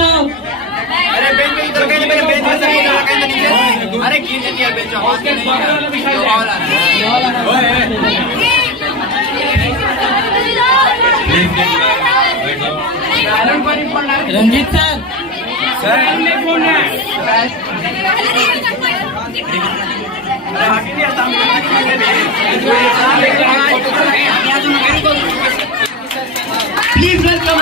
अरे बेंच पे इधर कहीं मेरे बेंच पे इधर कहीं नीचे अरे गिर जाती है बेंच आवाज नहीं है रंजीत सर कौन है प्लीज वेलकम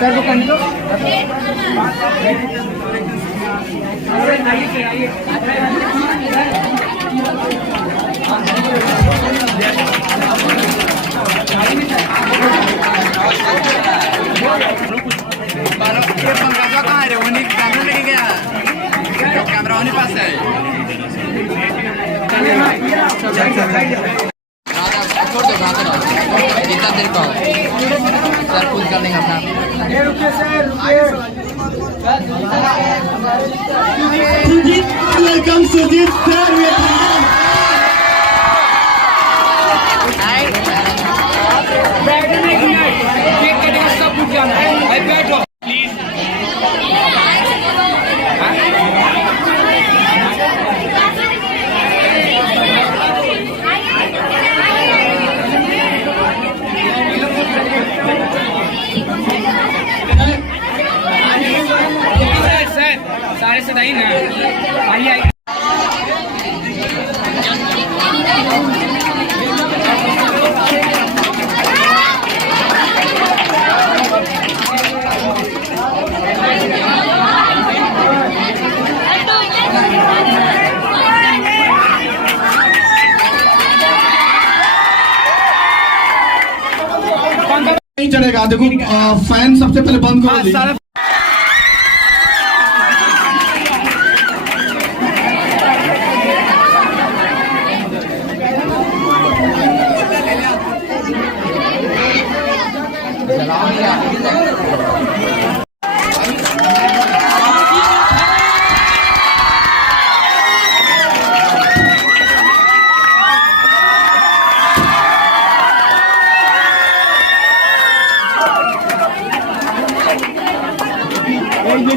सर वो कंट्रो कहाँ है वो कैमरा लेके गया कैमरा होने पास है छोड़ दो जितना देर का सर खुद कर लेंगे अपना वेलकम सुजीत सर सब कुछ जाना है बैठो सारे से नहीं ना आइए नहीं चलेगा। देखो फैन सबसे पहले बंद करो।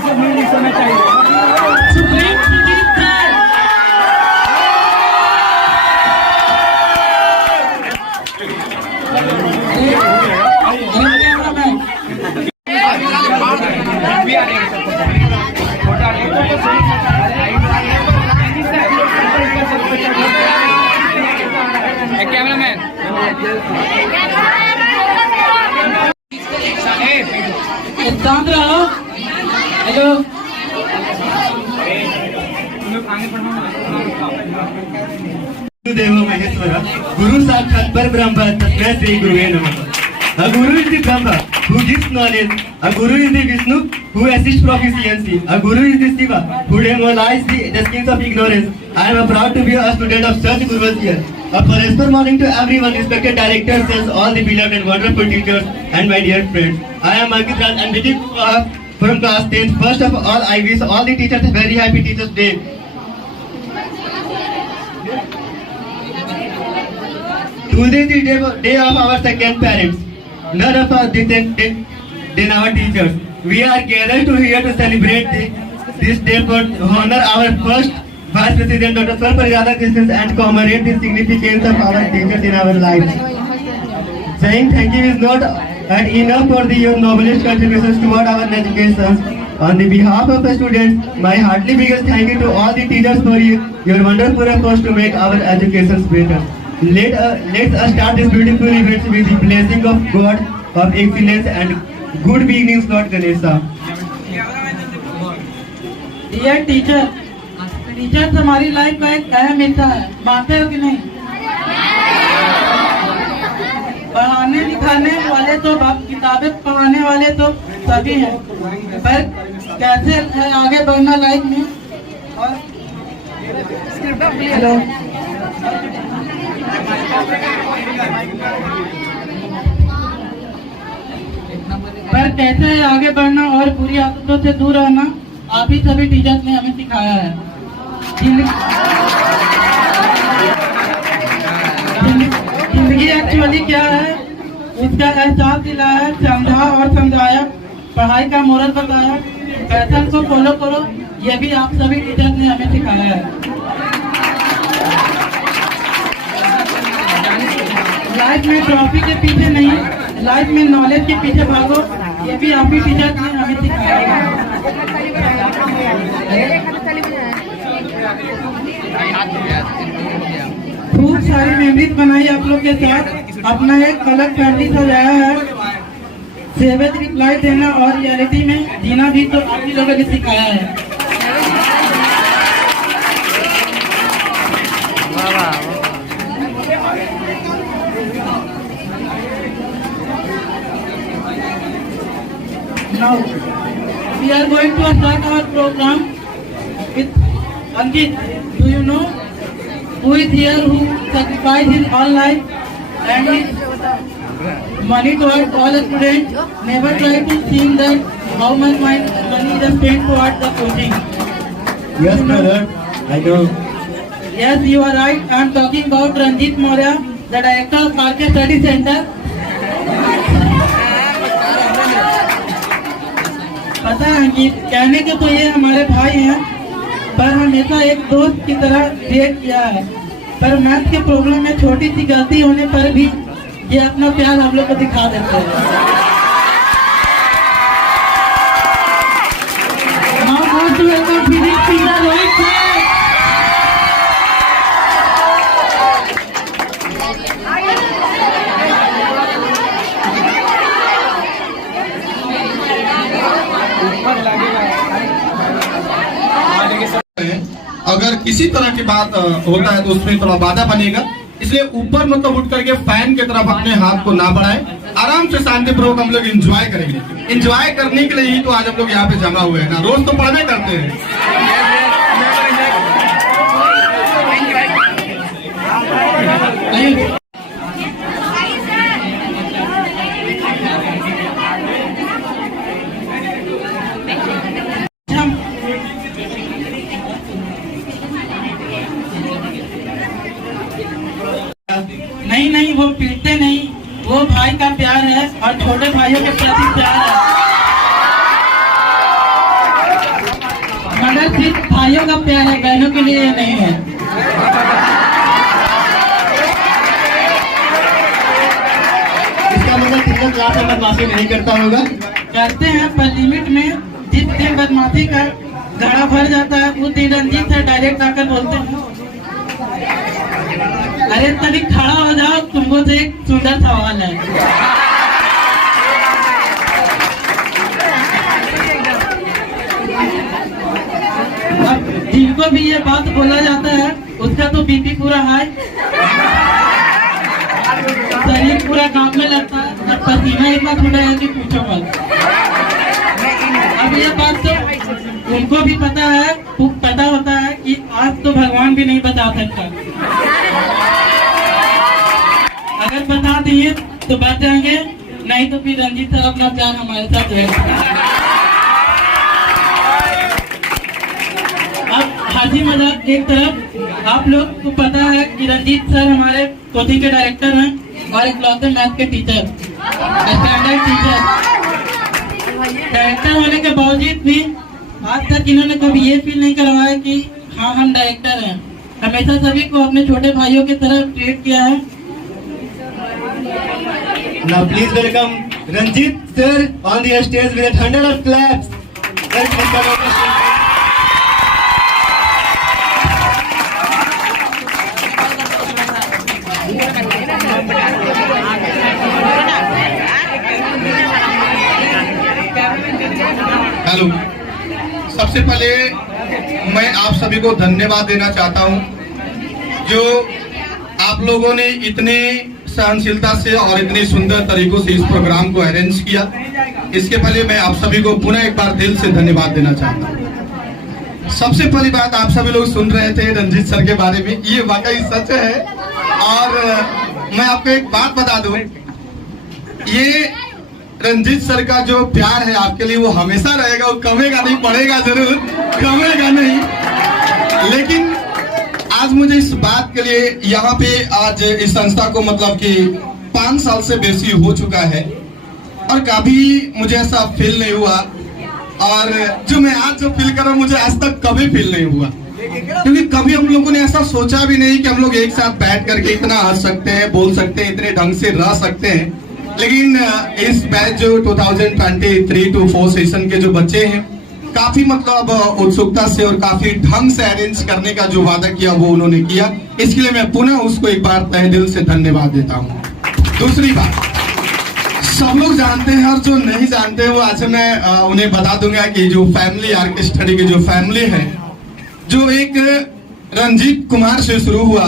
सब म्यूजिक होना चाहिए। Supreme Sujit sir. कैमरामैन शांत रहो। हेलो देवो महेश्वर गुरु साक्षात परब्रह्म तस्मै श्री गुरुवे नमः. A guru is the Brahma who gives knowledge. A guru is the Vishnu who assists proficiency. A guru is the Shiva who demolish the schemes of ignorance. I am proud to be a student of such gurus here. A prosperous morning to everyone, respected directors, sales, all the beloved and wonderful teachers, and my dear friends. I am Ankit Raj and from class 10th. First of all, I wish all the teachers a very happy Teachers' Day. Today is the day of our second parents. None of us different than our teachers. We are gathered here to celebrate this day for honor our first Vice President Dr. Sarvapalli Radhakrishnan and commemorate the significance of our teachers in our lives. Saying thank you is not enough for your noblest contributions toward our education. On the behalf of the students, my heartily biggest thank you to all the teachers for your wonderful efforts to make our education better. Let us start this beautiful event with the blessing of God of excellence and good beginnings, Lord Ganesha. Dear teacher, teachers हमारी life का एक अहम हिस्सा है, मानते हो कि नहीं? पढ़ाने लिखाने वाले तो किताबें पढ़ाने वाले तो सभी हैं, पर कैसे आगे बढ़ना लाइफ में और हेलो पर कैसे आगे बढ़ना और बुरी आदतों से दूर रहना आप ही सभी टीचर्स ने हमें सिखाया है। जिंदगी एक्चुअली क्या है इसका एहसास दिलाया, समझा और समझाया, पढ़ाई का मोरल बताया, पैशन को फॉलो करो, ये भी आप सभी टीचर्स ने हमें सिखाया है। लाइफ में ट्रॉफी के पीछे नहीं, लाइफ में नॉलेज के पीछे भागो, ये भी आप ही टीचर्स ने हमें सिखाया है। खूब सारी मेमोरीज बनाई आप लोग के साथ, अपना एक अलग फैमिली सजाया है। सेवेज रिप्लाई देना और रियलिटी में जीना भी तो आप ही लोगों ने सिखाया है। Now we are going to start our program with Ankit. Do you know who is here who sacrificed his whole life and his money towards all the students? Never try to think that how much money is spent towards the coaching. Yes, brother, I know. Yes, you are right. I am talking about Ranjit Maurya, the director of Karke Study Center. पता है कि कहने के तो ये हमारे भाई हैं, पर हमेशा एक दोस्त की तरह ट्रीट किया है, पर मैथ के प्रॉब्लम में छोटी सी गलती होने पर भी ये अपना प्यार हम लोग को दिखा देते हैं। Now most welcome physics teacher Rohit sir. अगर किसी तरह की बात होता है तो उसमें थोड़ा बाधा बनेगा, इसलिए ऊपर मतलब उठ करके फैन की तरफ अपने हाथ को ना बढ़ाएं, आराम से शांतिपूर्वक हम लोग एंजॉय करेंगे। एंजॉय करने के लिए ही तो आज हम लोग यहाँ पे जमा हुए हैं ना, रोज तो पढ़ने करते हैं। नहीं, वो पीटते नहीं, वो भाई का प्यार है और छोटे भाइयों के प्रति प्यार है। मगर सिर्फ भाइयों का प्यार है, बहनों के लिए ये नहीं है। इसका मतलब टीचर क्लास में बदमाशी नहीं करता होगा? करते हैं, पर लिमिट में। जिस दिन बदमाशी का घड़ा भर जाता है उस दिन रंजीत सर डायरेक्ट आकर बोलते हैं, अरे तभी खड़ा हो जाओ, तुमको से एक सुंदर सवाल है। अब जिनको भी ये बात बोला जाता है उसका तो बीपी पूरा हाई, शरीर पूरा कांपने लगता है और पसीना इतना छूटा है कि पूछो मत। अब ये बात तो उनको भी पता है, पता होता है कि आज तो भगवान भी नहीं बता सकता। अगर बता दिए तो बच जाएंगे, नहीं तो फिर रंजीत सर अपना प्यार हमारे साथ है। अब हंसी मजाक एक तरफ, आप लोग को पता है कि रंजीत सर हमारे कोचिंग के डायरेक्टर हैं और इकलौते मैथ के टीचर, स्टैंडर्ड टीचर। डायरेक्टर होने के बावजूद भी आज तक इन्होंने कभी ये फील नहीं करवाया कि हाँ हम डायरेक्टर हैं। हमेशा सभी को अपने छोटे भाइयों की तरह ट्रीट किया है। Now please welcome Ranjit sir on the stage with 100 of claps. Let's welcome our hello, सबसे पहले मैं आप सभी को धन्यवाद देना चाहता हूं जो आप लोगों ने इतने सहनशीलता से और इतने सुंदर तरीकों से इस प्रोग्राम को अरेंज किया। इसके पहले मैं आप सभी को पुनः एक बार दिल से धन्यवाद देना चाहता हूं। सबसे पहली बात, आप सभी लोग सुन रहे थे रंजीत सर के बारे में, ये वाकई सच है। और मैं आपको एक बात बता दूं, ये रंजीत सर का जो प्यार है आपके लिए वो हमेशा रहेगा, वो कमेगा नहीं, बढ़ेगा जरूर, कमेगा नहीं। लेकिन आज मुझे इस बात के लिए यहाँ पे आज इस संस्था को मतलब कि 5 साल से बेसी हो चुका है और कभी मुझे ऐसा फील नहीं हुआ, और जो मैं आज जो फील कर रहा हूँ मुझे आज तक कभी फील नहीं हुआ, क्योंकि कभी हम लोगों ने ऐसा सोचा भी नहीं कि हम लोग एक साथ बैठ करके इतना हंस सकते हैं, बोल सकते हैं, इतने ढंग से रह सकते हैं। लेकिन इस बैच जो 2023-24 सेशन के जो बच्चे हैं, काफी मतलब उत्सुकता से और काफी ढंग से अरेंज करने का जो वादा किया वो उन्होंने किया। इसके लिए मैं पुनः उसको एक बार तहे दिल से धन्यवाद देता हूँ। दूसरी बात, सब लोग जानते हैं और जो नहीं जानते हैं वो आज मैं उन्हें बता दूंगा कि जो फैमिली आर्क स्टडी की जो फैमिली है, जो एक रंजीत कुमार से शुरू हुआ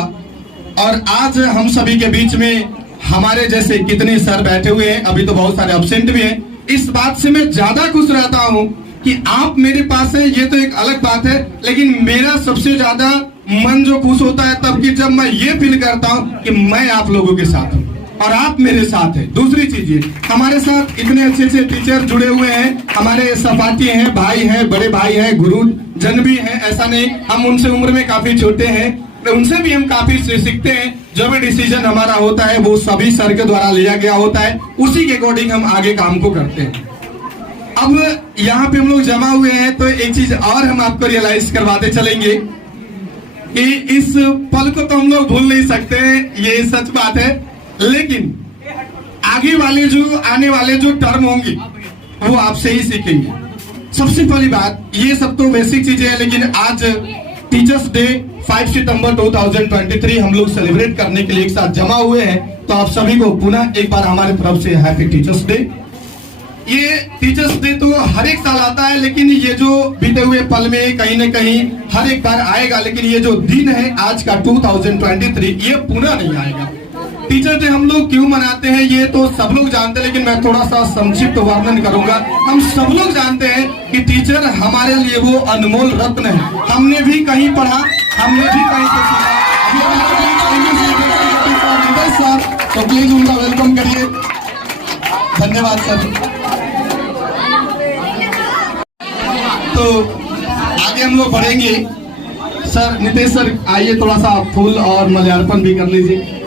और आज हम सभी के बीच में हमारे जैसे कितने सर बैठे हुए हैं, अभी तो बहुत सारे एब्सेंट भी हैं। इस बात से मैं ज्यादा खुश रहता हूं कि आप मेरे पास है, ये तो एक अलग बात है, लेकिन मेरा सबसे ज्यादा मन जो खुश होता है तब कि जब मैं ये फील करता हूं कि मैं आप लोगों के साथ हूं और आप मेरे साथ हैं। दूसरी चीज ये, हमारे साथ इतने अच्छे अच्छे टीचर जुड़े हुए हैं, हमारे सहपाठी हैं, भाई हैं, बड़े भाई हैं, गुरु जन भी हैं। ऐसा नहीं, हम उनसे उम्र में काफी छोटे हैं, उनसे भी हम काफी सीखते हैं। जो भी डिसीजन हमारा होता है वो सभी सर के द्वारा लिया गया होता है, उसी के अकॉर्डिंग हम आगे काम को करते हैं। अब यहाँ पे हम लोग जमा हुए हैं तो एक चीज और हम आपको रियलाइज करवाते चलेंगे कि इस पल को तो हम लोग भूल नहीं सकते, ये सच बात है। लेकिन आगे वाले जो आने वाले जो टर्म होंगे वो आपसे ही सीखेंगे। सबसे पहली बात, ये सब तो बेसिक चीजें हैं, लेकिन आज टीचर्स डे 5 सितंबर 2023 हम लोग सेलिब्रेट करने के लिए एक साथ जमा हुए हैं। तो आप सभी को पुनः एक बार हमारे तरफ से हैप्पी टीचर्स डे। ये टीचर्स डे तो हर एक साल आता है, लेकिन ये जो बीते हुए पल में कहीं न कहीं हर एक बार आएगा, लेकिन ये जो दिन है आज का 2023 ये पुनः नहीं आएगा। टीचर डे हम लोग क्यों मनाते हैं ये तो सब लोग जानते हैं, लेकिन मैं थोड़ा सा संक्षिप्त वर्णन करूंगा। हम सब लोग जानते हैं कि टीचर हमारे लिए वो अनमोल रत्न है। हमने भी कहीं पढ़ा, हमने भी कहीं से सीखा। तो प्लीज उनका वेलकम करिए। धन्यवाद सर। तो आगे हम लोग बढ़ेंगे। सर नितेश सर आइए, थोड़ा सा फूल और माल्यार्पण भी कर लीजिए।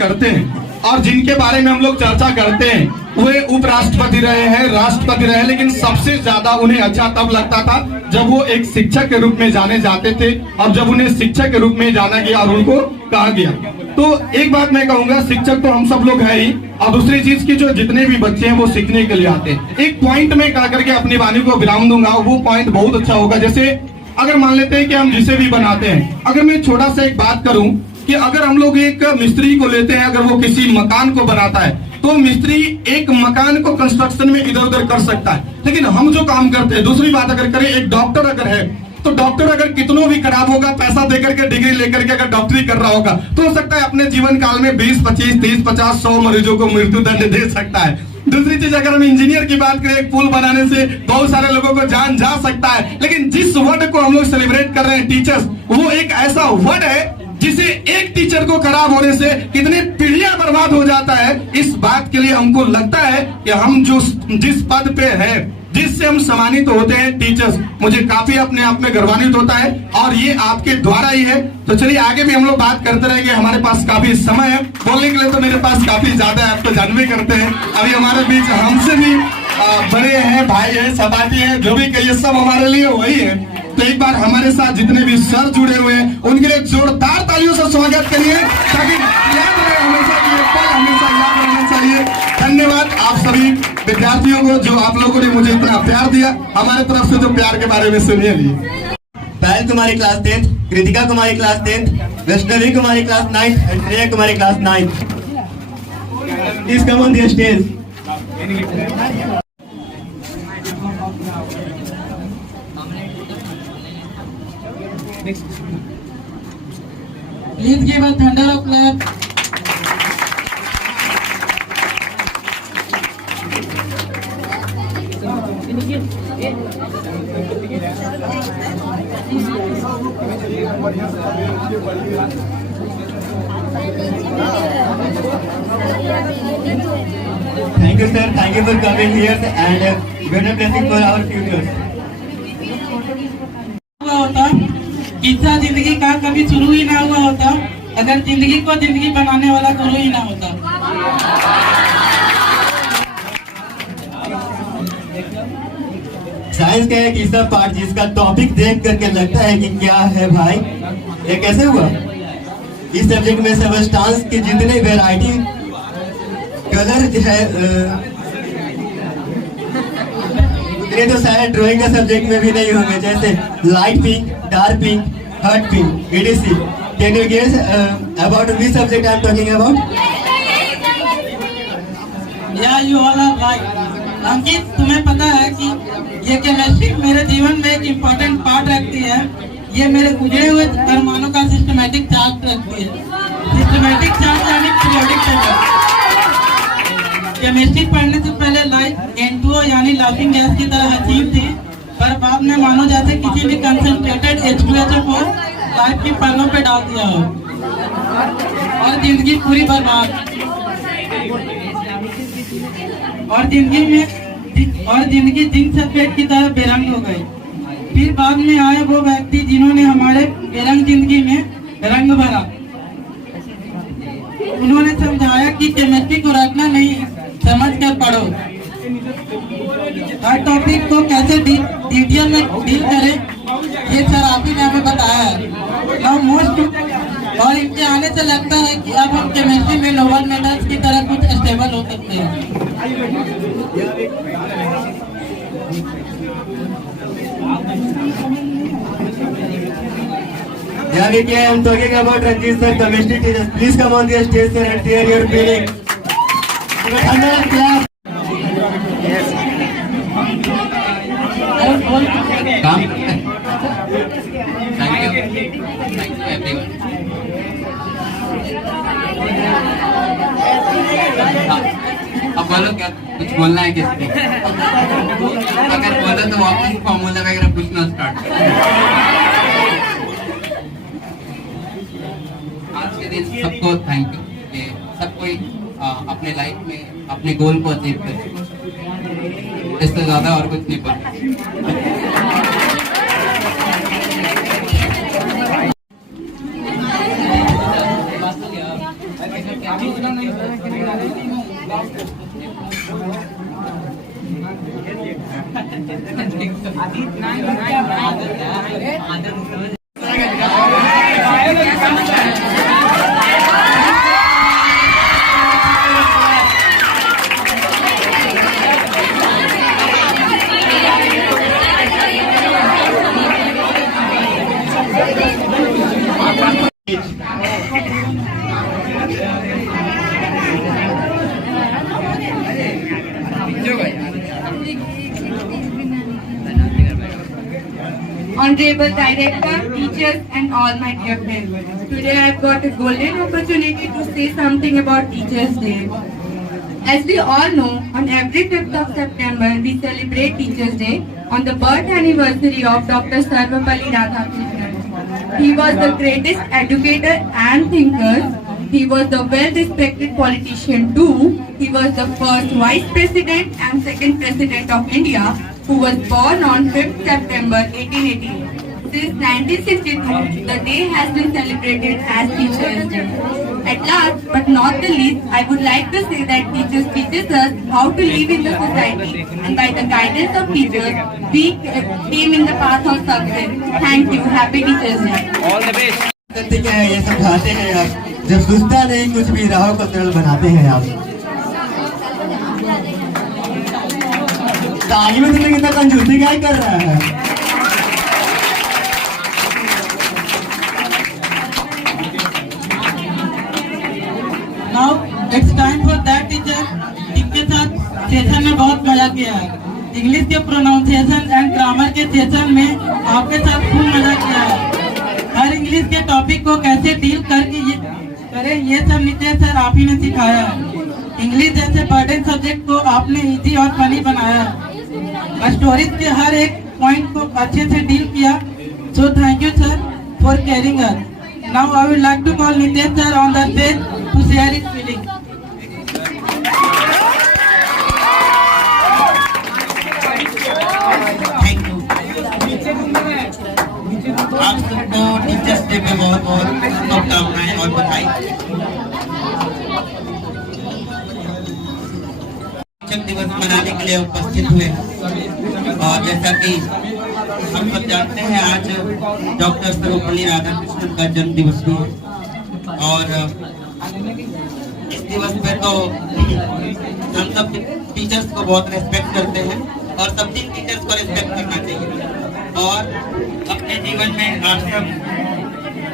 करते हैं और जिनके बारे में हम लोग चर्चा करते हैं वे उपराष्ट्रपति रहे हैं, राष्ट्रपति रहे, लेकिन सबसे ज्यादा उन्हें अच्छा तब लगता था जब वो एक शिक्षक के रूप में जाने जाते थे और जब उन्हें शिक्षक के रूप में जाना गया और उनको कहा गया। तो एक बात मैं कहूंगा, शिक्षक तो हम सब लोग हैं ही, और दूसरी चीज की जो जितने भी बच्चे हैं वो सीखने के लिए आते हैं। एक पॉइंट में कह करके अपनी वाणी को विराम दूंगा, वो पॉइंट बहुत अच्छा होगा। जैसे अगर मान लेते हैं कि हम जिसे भी बनाते हैं, अगर मैं छोटा सा एक बात करूं कि अगर हम लोग एक मिस्त्री को लेते हैं, अगर वो किसी मकान को बनाता है तो मिस्त्री एक मकान को कंस्ट्रक्शन में इधर उधर कर सकता है, लेकिन हम जो काम करते हैं, दूसरी बात अगर करें, एक डॉक्टर अगर है तो डॉक्टर अगर कितनों भी खराब होगा, पैसा देकर के डिग्री लेकर के अगर डॉक्टरी कर रहा होगा तो हो सकता है अपने जीवन काल में 20, 25, 30, 50, 100 मरीजों को मृत्यु दंड दे सकता है। दूसरी चीज अगर हम इंजीनियर की बात करें, एक पुल बनाने से बहुत सारे लोगों को जान जा सकता है, लेकिन जिस वर्ड को हम लोग सेलिब्रेट कर रहे हैं टीचर्स, वो एक ऐसा वर्ड है जिसे एक टीचर को खराब होने से कितनी पीढ़ियां बर्बाद हो जाता है। इस बात के लिए हमको लगता है कि हम जो जिस पद पे है, जिससे हम सम्मानित होते हैं, टीचर्स, मुझे काफी अपने आप में गर्वान्वित होता है और ये आपके द्वारा ही है। तो चलिए आगे भी हम लोग बात करते रहेंगे, हमारे पास काफी समय है बोलने के लिए, तो मेरे पास काफी ज्यादा है, आप तो जानवे करते हैं। अभी हमारे बीच हमसे भी बड़े हैं, भाई हैं, सहपाठी हैं, जो भी कहिए सब हमारे लिए वही है। तो एक बार हमारे साथ जितने भी सर जुड़े हुए हैं उनके लिए जोरदार तालियों से स्वागत करिए, ताकि याद रहे हमेशा, ये पल हमेशा याद रहना चाहिए। धन्यवाद आप सभी विद्यार्थियों को जो आप लोगों ने मुझे इतना प्यार दिया। हमारे तरफ से जो प्यार के बारे में सुनिए। Payal Kumari class 10th, Kritika Kumari class 10th, Vaishnavi Kumari class 9th and Shreya Kumari class 9th. Please come on the stage. Please give a thunder of clap. Thank you sir, thank you for coming here and God blessing for our futures. हुआ होता किस्सा जिंदगी का कभी शुरू ही ना हुआ होता अगर जिंदगी को जिंदगी बनाने वाला गुरु ही ना होता। साइंस का एक ऐसा पार्ट जिसका टॉपिक देख करके लगता है कि क्या है भाई, ये कैसे हुआ। इस सब्जेक्ट में सबस्टांस की जितने वेराइटी कलर है उतने तो शायद ड्राइंग का सब्जेक्ट में भी नहीं होंगे, जैसे light pink, dark pink, hot pink, etc. Can you guess about which subject I am talking about? या यू ऑल आर राइट। अंकित, तुम्हें पता है कि ये केमिस्ट्री मेरे जीवन में एक इम्पोर्टेंट पार्ट रखती है। ये मेरे गुजरे हुए परमाणु का सिस्टमैटिक चार्ट रखती है। सिस्टमैटिक चार्ट यानी पीरियोडिक टेबल। केमिस्ट्री पढ़ने से पहले लाइफ N2O यानी लाफिंग गैस की तरह अजीब थी, पर बाद में मानो जैसे किसी ने कंसंट्रेटेड H2SO को लाइफ की पन्नों पे डाल दिया हो और जिंदगी पूरी बर्बाद। और जिंदगी जिंक सल्फेट की तरह बेरंग हो गई। फिर बाद में आए वो व्यक्ति जिन्होंने हमारे बेरंग जिंदगी में रंग भरा। उन्होंने समझाया कि केमिस्ट्री को रटना नहीं, समझ कर पढ़ो। हर टॉपिक को कैसे डिटेल में डील करें, ये सर आप ही ने हमें बताया है। नाउ मोस्ट और इनके आने से लगता है कि अब हम केमिस्ट्री में नोबल मेटल्स की तरह कुछ स्टेबल हो सकते हैं। Yeah, we am talking about Ranjit sir, chemistry teacher. Please come on the stage sir and share your feeling. Give a thunder and clap. Come. Thank you. Thank you everyone. अब बोलो क्या कुछ बोलना है किसको? अगर बोलो तो वापस फॉर्मूला वगैरह पूछना स्टार्ट। आज के दिन सबको थैंक यू कि सब कोई अपने लाइफ में अपने गोल को अचीव करे। इससे ज्यादा और कुछ नहीं पता। Honorable Director, teachers and all my dear friends. Today I have got a golden opportunity to say something about Teachers' Day. As we all know, on every 5th of September we celebrate Teachers' Day on the birth anniversary of Dr. Sarvepalli Radhakrishnan. He was the greatest educator and thinker. He was the well-respected politician too. He was the first Vice President and second President of India, who was born on 5th September 1888. Since 1963, the day has been celebrated as Teachers' Day. At last, but not the least, I would like to say that teachers teaches us how to live in the society, and by the guidance of teachers, we came in the path of success. Thank you. Happy Teachers' Day. All the best. करते क्या है, ये समझाते हैं आप, जब सुस्ता नहीं कुछ भी राहों को सरल बनाते हैं आप। ताली में तुमने कितना कंजूसी क्या कर रहा है? Now it's time for that teacher जिनके साथ सेशन में बहुत मजा किया है। इंग्लिश के प्रोनाउंसिएशन एंड ग्रामर के सेशन में आपके साथ खूब मजा किया है। हर इंग्लिश के टॉपिक को कैसे डील करें ये सब नितेश सर आप ही ने सिखाया है। इंग्लिश जैसे बर्डन सब्जेक्ट को आपने इजी और फनी बनाया है। स्टोरीज के हर एक पॉइंट को अच्छे से डील किया। So thank you sir for caring us. Now I would like to call Nitesh sir on the stage to share his feeling. Thank you. आप सबको टीचर्स डे पे बहुत बहुत शुभकामनाएं और बधाई। शिक्षक दिवस मनाने के लिए उपस्थित हुए और जैसा कि हम सब जानते हैं आज डॉक्टर सर्वपल्ली राधाकृष्णन का जन्म दिवस भी है और इस दिवस पे तो हम सब टीचर्स को बहुत रेस्पेक्ट करते हैं और सब दिन टीचर्स को रेस्पेक्ट करना चाहिए और अपने जीवन में आप सब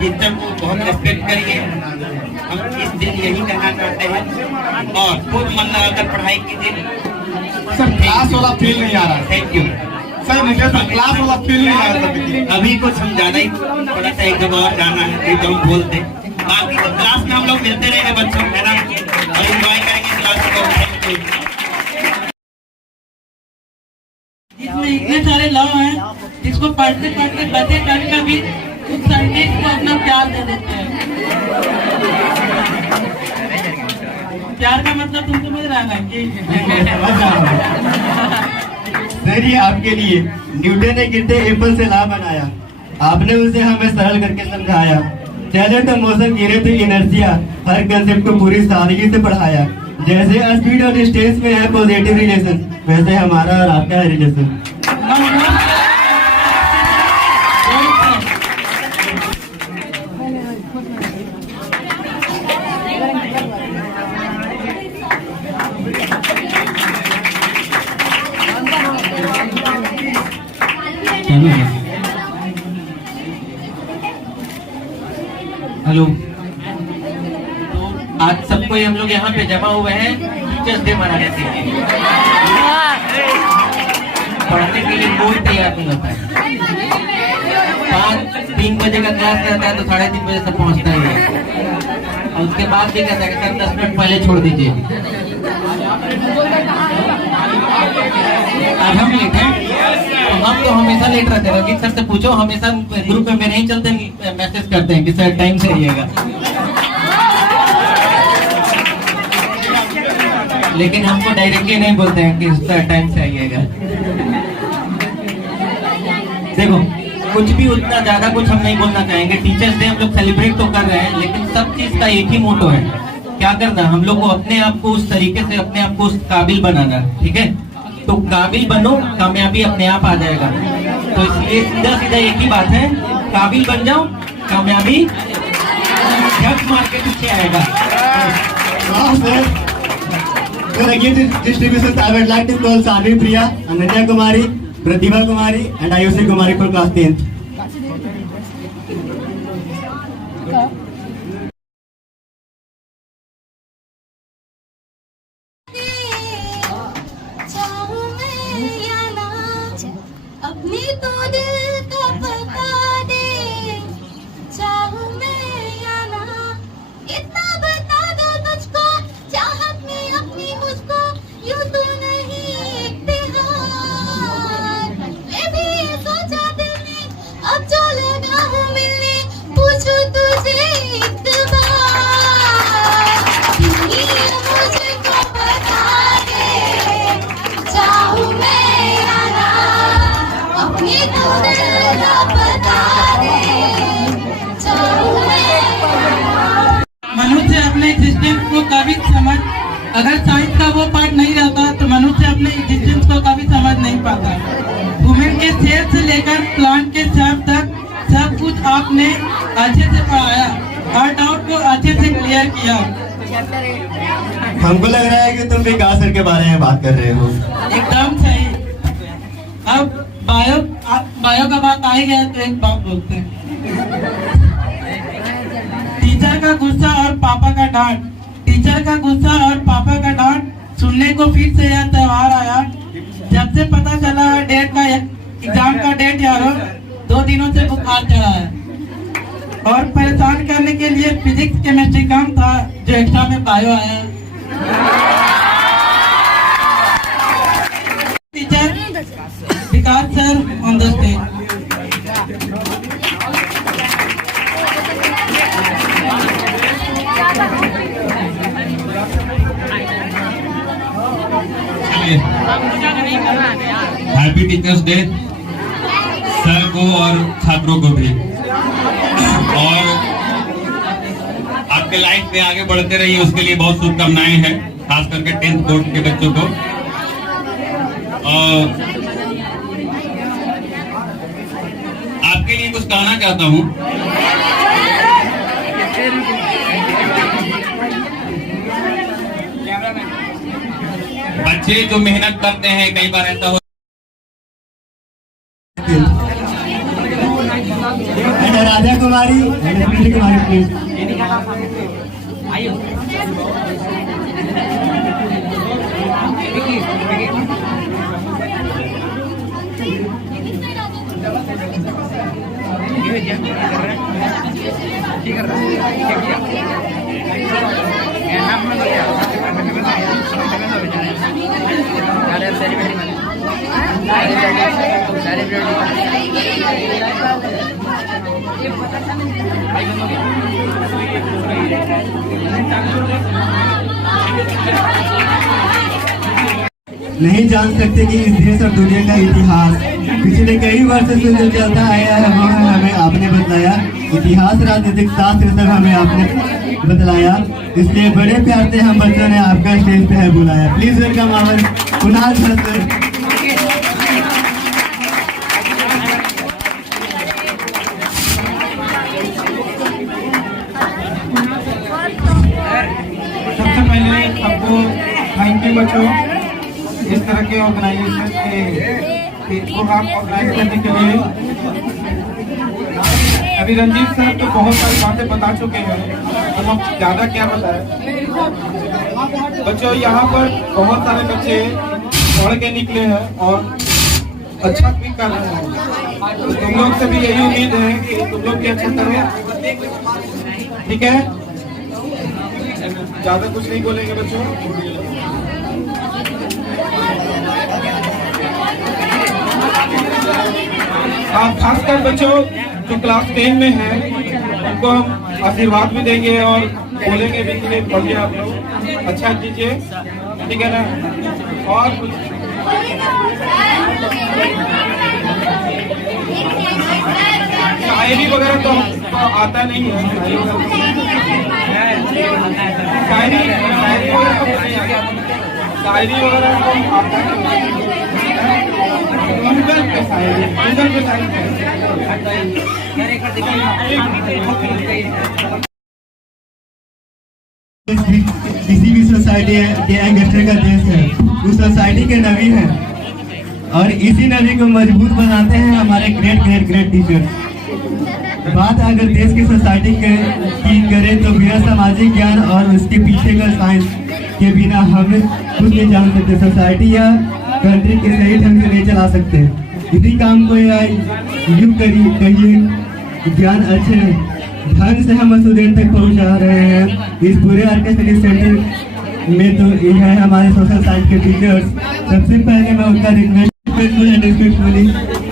टीचर को बहुत रेस्पेक्ट करिए। हम इस दिन यही कहना चाहते हैं और खूब मन लगाकर पढ़ाई कीजिए। सर क्लास वाला फील नहीं आ रहा। थैंक यू सर मुझे तो क्लास वाला फील नहीं आ रहा। अभी कुछ हम ज्यादा ही थोड़ा सा एक जगह और जाना है तो हम बोलते। बाकी तो क्लास में हम लोग मिलते रहेंगे बच्चों है ना और एंजॉय करेंगे क्लास को। इसमें इतने सारे लव हैं जिसको पढ़ते पढ़ते बच्चे कभी कभी उस सेंटेंस को अपना प्यार दे देते हैं। प्यार का मतलब तुम समझ रहा है सर ये आपके लिए न्यूटन ने गिरते एप्पल से ला बनाया, आपने उसे हमें सरल करके समझाया। चले तो मौसम गिरे तो इनर्जिया, हर कंसेप्ट को पूरी सादगी से पढ़ाया। जैसे स्पीड और डिस्टेंस में है पॉजिटिव रिलेशन, वैसे हमारा और आपका है रिलेशन। हेलो, तो आज सबको हम लोग यहाँ पे जमा हुए हैं टीचर्स डे मनाने के लिए। पढ़ने के लिए कोई तैयार नहीं होता है। 3 बजे का क्लास रहता है तो 3:30 बजे से पहुँचता ही है और उसके बाद भी कहता है कि सर 10 मिनट पहले छोड़ दीजिए। आज हम लेट हैं तो हम तो हमेशा लेट रहते हैं। रंजीत सर से पूछो, हमेशा ग्रुप में नहीं चलते, मैसेज करते हैं कि सर टाइम से आइएगा, लेकिन हमको डायरेक्टली नहीं बोलते हैं कि सर टाइम से आइएगा। देखो कुछ भी उतना ज्यादा कुछ हम नहीं बोलना चाहेंगे। टीचर्स डे हम लोग सेलिब्रेट तो कर रहे हैं, लेकिन सब चीज का एक ही मोटो है, क्या करना हम लोग को अपने आप को उस तरीके से अपने आप को उस काबिल बनाना, ठीक है। तो काबिल बनो, कामयाबी अपने आप आ जाएगा। तो इसलिए सीधा सीधा एक ही बात है, काबिल बन जाओ, कामयाबी झक मार के पीछे आएगा। Wow, sir. For the gift distributions, I would like to call Sami Priya, Ananya Kumari, Pratibha Kumari, and Ayushi Kumari for class 10th. चाहूं मैं या ना, अपनी तो दिल का बता दे। चाहूं मैं या ना, इतना बता दो तुझको, चाहत में अपनी मुझको यूं तो नहीं इख्तियार। मैं भी ये सोचा दिल में, अब जो लगा हूँ मिलने, पूछूं तुझे एक बार, ये मुझको बता दे। चाहूं मैं या ना, अपनी तो दिल का बता दे। चाहूं मैं मनुष्य अपने एग्जिस्टेंस को कभी समझ, अगर साइंस का वो पार्ट नहीं रहता तो मनुष्य अपने एग्जिस्टेंस को कभी समझ नहीं पाता। वुमेन के सेल से लेकर प्लांट के सेल तक सब कुछ आपने अच्छे से पढ़ाया, हर डाउट को अच्छे से क्लियर किया। हमको लग रहा है कि तुम विकास सर के बारे में बात कर रहे हो। एकदम सही। अब बायो का बात आ ही गया तो एक बात बोलते हैं। टीचर का गुस्सा और पापा का डांट, टीचर का गुस्सा और पापा का डांट सुनने को फिर से यह त्योहार आया। जब से पता चला डेट का, एग्जाम का डेट यारो, 2 दिनों से बुखार चढ़ा है और परेशान करने के लिए फिजिक्स केमिस्ट्री काम था जो एक्स्ट्रा में बायो आया। Teacher Vikas sir on the stage. Happy teachers day sir को और छात्रों को भी, और आपके लाइफ में आगे बढ़ते रहिए उसके लिए बहुत शुभकामनाएं हैं, खास करके 10th बोर्ड के बच्चों को। और आपके लिए कुछ कहना चाहता हूँ। बच्चे जो मेहनत करते हैं, कई बार ऐसा हो And Radha Kumari and Smriti Kumari, please. नहीं जान सकते कि इस देश और दुनिया का इतिहास पिछले कई वर्षों से जो चलता आया है वो हमें आपने बतलाया। इतिहास, राजनीतिक शास्त्र सब हमें आपने बतलाया। इसलिए बड़े प्यार से हम बच्चों ने आपका स्टेज पे है बुलाया। Please welcome our Kunal sir. सबसे पहले सबको थैंक यू बच्चों, इस तरह के ऑर्गेनाइजेशन के प्रोग्राम ऑर्गेनाइज करने के लिए। अभी रंजीत सर तो बहुत सारी बातें बता चुके हैं, तो हम ज्यादा क्या बताएं। बच्चों यहाँ पर बहुत सारे बच्चे पढ़ के निकले हैं और अच्छा भी कर रहे हैं। तो तुम लोग से भी यही उम्मीद है कि तुम लोग भी अच्छा करो, ठीक है। ज्यादा कुछ नहीं बोलेंगे बच्चों। खासकर बच्चों जो क्लास 10 में है उनको हम आशीर्वाद भी देंगे और बोलेंगे भी कि पढ़िए आप लोग, अच्छा कीजिए, ठीक है ना। और शायरी वगैरह तो हमको आता नहीं है, शायरी वगैरह तो नहीं आता। शायरी वगैरह को आता है गूगल पे शायरी किसी भी सोसाइटी के यंगस्टर का देश है, उस सोसाइटी के नवी हैं और इसी नवी को मजबूत बनाते हैं हमारे ग्रेट ग्रेट ग्रेट टीचर। बात अगर देश की सोसाइटी की करें तो बिना सामाजिक ज्ञान और उसके पीछे का साइंस के बिना हम कुछ नहीं जान सकते, सोसाइटी या कंट्री के सही ढंग से नहीं चला सकते। इसी काम को यूं कहिए ज्ञान अच्छे ढंग से हम स्टूडेंट तक पहुंचा रहे हैं। इस पूरे आर्केस्ट्रा सेंटर में तो ये है हमारे सोशल साइंस के टीचर्स। सबसे पहले मैं उनका request and respectfully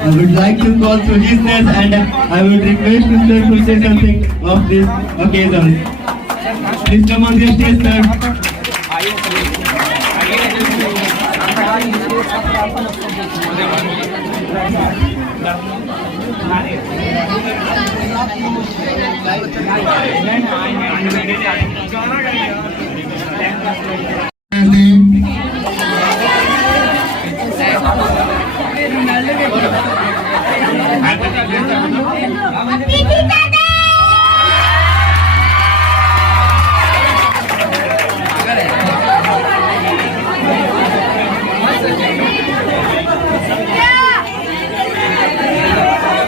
I would like to call to his name and I would request Mr. to say something of this occasion. Please come on the stage, sir.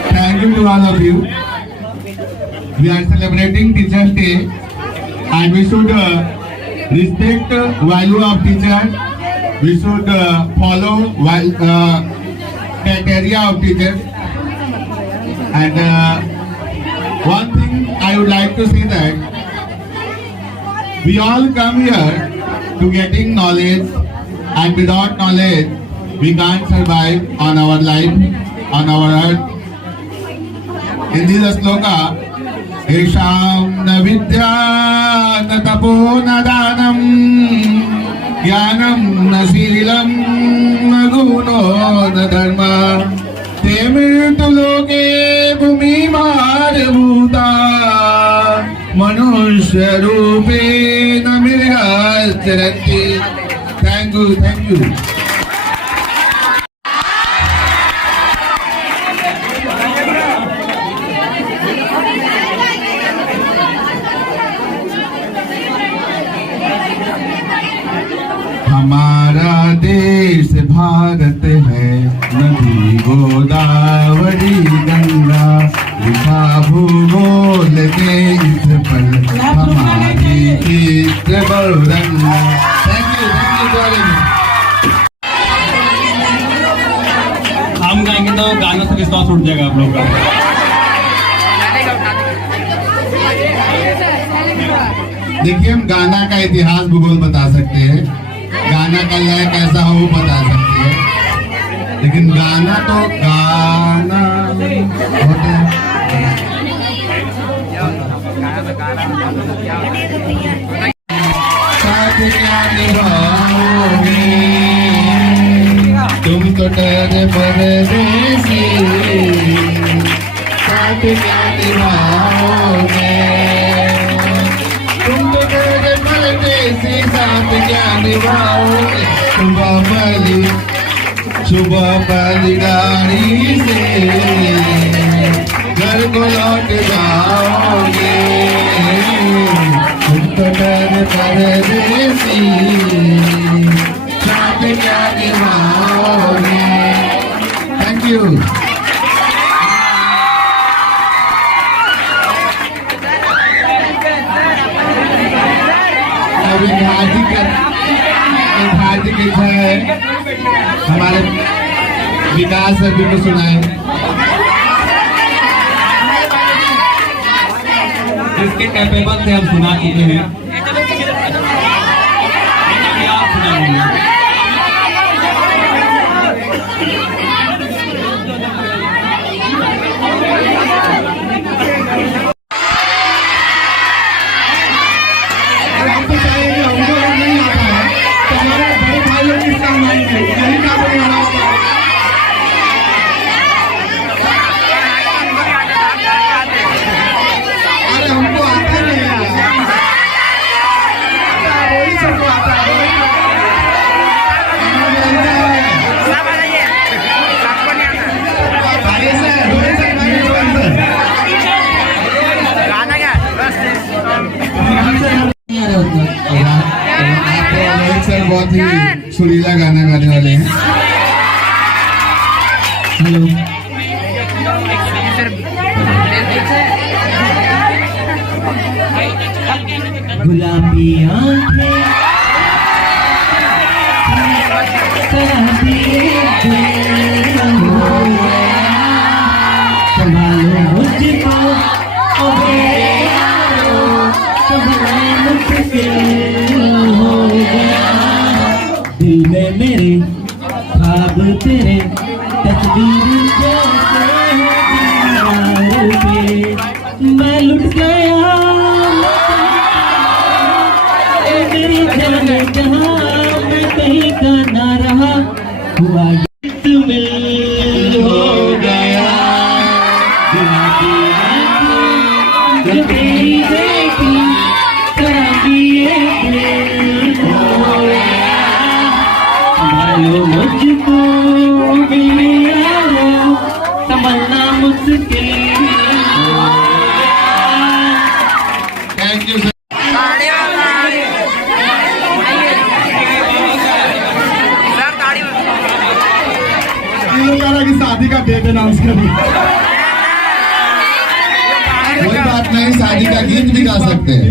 Thank you to all of you. We are celebrating Teachers Day and we should respect value of teachers. We should follow criteria of teachers. And one thing I would like to say that we all come here to getting knowledge, and without knowledge we can't survive on our life, on our earth. In this sloka, Esham na vidya na tapo na danam Jnanam na silam na guno na dharma Temirtu loke bhumi bhuta Manushya rupe na mirhastaranti. Thank you, thank you. हमारा देश भारत है, नदी गोदावरी गंगा लिखा भूगोल के इस पर हमारी चित्र बहुरंगा। थैंक यू हम गाएंगे तो गानों से विश्वास उठ जाएगा आप लोग का। देखिए, हम गाना का इतिहास भूगोल बता सकते हैं, गाना का लय कैसा हो वो बता सकते हैं, लेकिन गाना तो गाना होता है। साथ क्या निभाओगे तुम तो डर परदेसी, साथ क्या निभाओगे तुम तो डर परदेसी, साथ क्या निभाओगे सुबह बलिदारी से घर को लौट जाओगे तुम तो डर परदेसी, साथ क्या निभाओगे। Thank you. अभी भारती की है हमारे विकास सभी को सुनाए। जिसके कैपेबल से हम सुना चुके हैं, आप सुनाएंगे। बहुत ही सुरीला गाना गाने वाले हैं। हेलो, गुलाबी आंखें संभालो मुझको, ओ मेरे यारो, संभालना मुश्किल हो गया। दिल में मेरे ख्वाब तेरे तस्वीर जैसे दीवार पे, मैं लुट गया मेरी जान जहाँ, मैं कहीं का ना रहा, हुआ मिल हो गया। गुलाबी आंखें जो तेरी देखी, शराबी ये दिल हो गया। संभालो मुझको मेरे यारो, संभलना मुश्किल हो गया। Thank you sir. की शादी का डेट अनाउंस कर दी। कोई बात नहीं, शादी का गीत भी गा सकते हैं।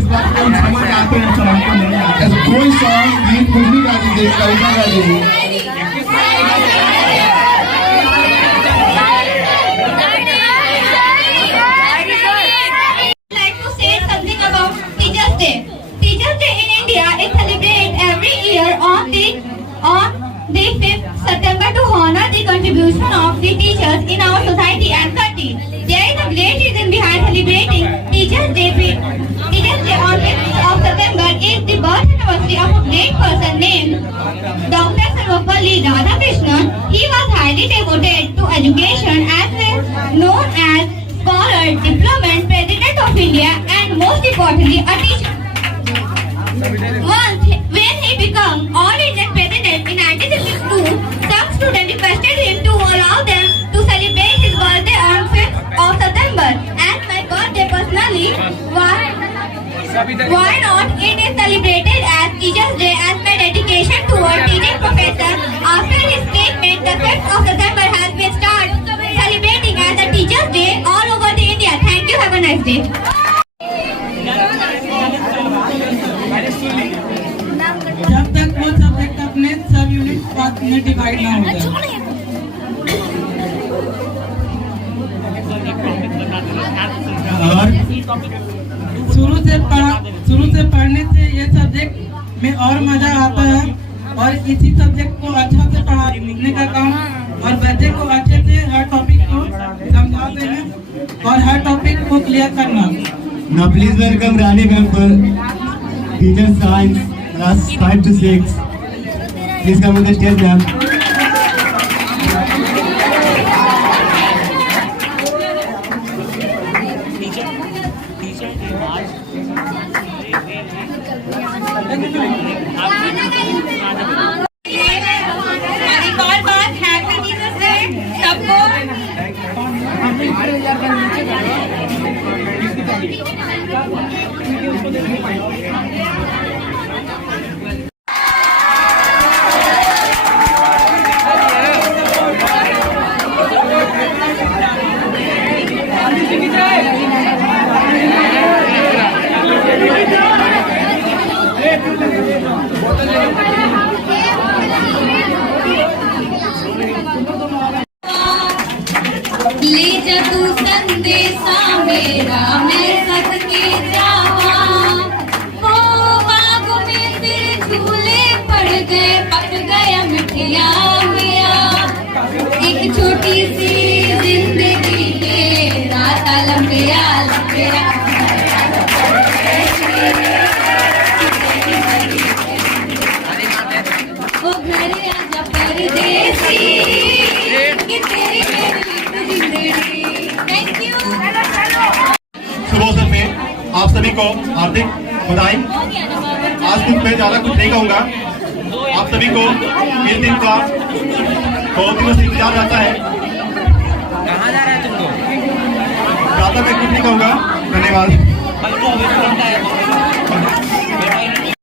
ऐसे कोई सॉन्ग गीत कुछ भी गा दीजिए, कविता गा दीजिए। Like to say something about Teachers Day. Teachers Day in India is celebrated every year on the 5th September to honor the contribution of the teachers in our society and country. There is a great reason behind celebrating Teachers Day. Teachers Day on 5th of September is the birth anniversary of a great person named Dr. Sarvapalli Radhakrishnan. He was highly devoted to education as well known as scholar, diplomat, president of India, and most importantly, a teacher. Once, when he became All Indian President in 1962, some students requested him to allow them to celebrate his birthday on 5th of September. As my birthday personally, why not? It is celebrated as Teachers Day as my dedication toward teaching professor. After his statement, the 5th of September has been started celebrating as a Teachers Day all over the India. Thank you. Have a nice day. जब तक वो subject अपने सब unit में divide ना हो जाए। और शुरू से पढ़ने से ये सब्जेक्ट में और मजा आता है, और इसी सब्जेक्ट को अच्छा से पढ़ाने का काम और बच्चे को अच्छे से हर टॉपिक को समझाते हैं और हर टॉपिक को क्लियर करना। Now please welcome Rani ma'am for Teacher Science class 5 to 6. Please come on the stage, ma'am. एक और बात, हैप्पी टीचर्स डे सबको। ले जा तू संदेशा मेरा, मैं सदके जावा। हो बाग में फिर झूले पड़ गए, पक गया मिठिया मेरा। एक छोटी सी जिंदगी तेरा लंबिया लंबिया। ओ घर आजा परदेसी, कि तेरी थैंक यू। शुभ में आप सभी को हार्दिक बधाई। आज कुछ मैं ज्यादा कुछ नहीं कहूँगा, आप सभी को इस दिन का बहुत दिनों से इंतजार रहता है। ज्यादा मैं कुछ नहीं कहूँगा, धन्यवाद।